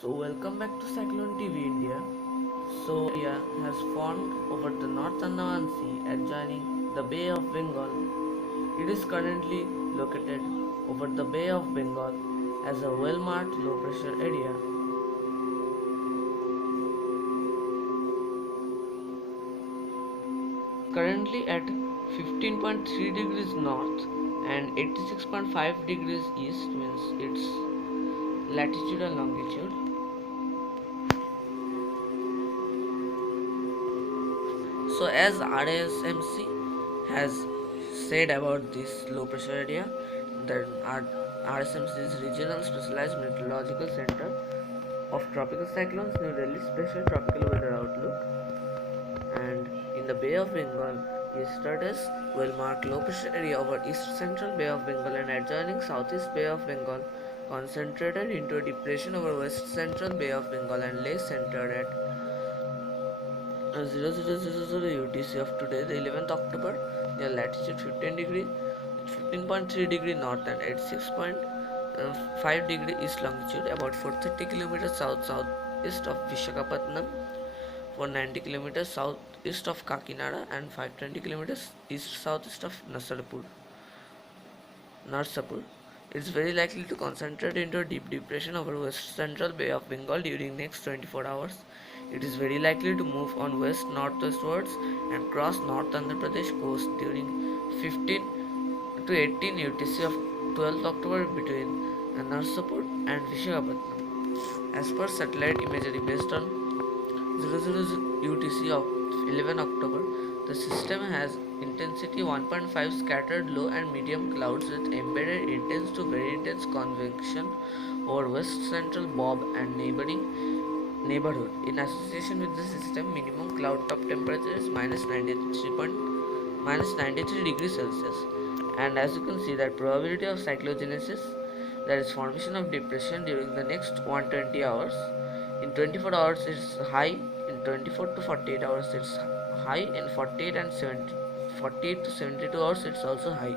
So welcome back to Cyclone TV India. So India has formed over the North Andaman Sea adjoining the Bay of Bengal. It is currently located over the Bay of Bengal as a well-marked low pressure area. Currently at 15.3 degrees north and 86.5 degrees east means its latitude and longitude. So as RSMC has said about this low pressure area, that RSMC is Regional Specialized Meteorological Center of Tropical Cyclones, New Delhi Special Tropical Weather Outlook, and in the Bay of Bengal is Stratus will mark low pressure area over east central Bay of Bengal and adjoining southeast Bay of Bengal, concentrated into a depression over west central Bay of Bengal and less centered at 0000 UTC of today, the 11th October, near latitude 15.3 degree north and 86.5 degree east longitude, about 430 kilometers southeast of Vishakhapatnam, 490 kilometers southeast of Kakinada, and 520 kilometers east southeast of Narsapur. It is very likely to concentrate into a deep depression over west central Bay of Bengal during next 24 hours. It is very likely to move on west-northwestwards and cross North Andhra Pradesh coast during 15 to 18 UTC of 12th October between Narsapur and Vishakhapatnam. As per satellite imagery based on 00 UTC of 11 October, the system has intensity 1.5 scattered low and medium clouds with embedded intense to very intense convection over west central Bob and neighborhood. In association with the system, minimum cloud top temperature is -93 degrees Celsius. And as you can see, that probability of cyclogenesis, that is formation of depression during the next 120 hours. In 24 hours it's high, in 24 to 48 hours it's high, in 48 to 72 hours it's also high.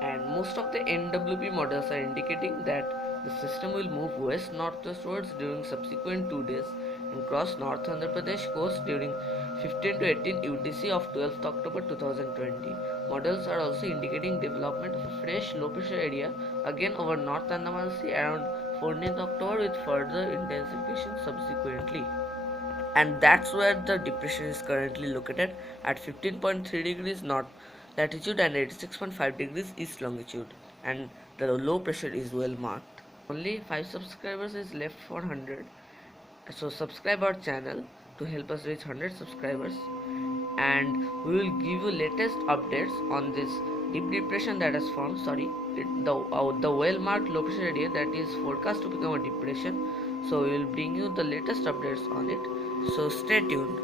And most of the NWP models are indicating that the system will move west-northwestwards during subsequent 2 days and cross North Andhra Pradesh coast during 15 to 18 UTC of 12th October 2020. Models are also indicating development of a fresh low pressure area again over North Andaman Sea around 14th October with further intensification subsequently. And that's where the depression is currently located at 15.3 degrees north latitude and 86.5 degrees east longitude, and the low pressure is well marked. Only 5 subscribers is left for 100, so subscribe our channel to help us reach 100 subscribers, and we will give you latest updates on this deep depression that has formed. The well marked low pressure area that is forecast to become a depression. So we will bring you the latest updates on it, so stay tuned.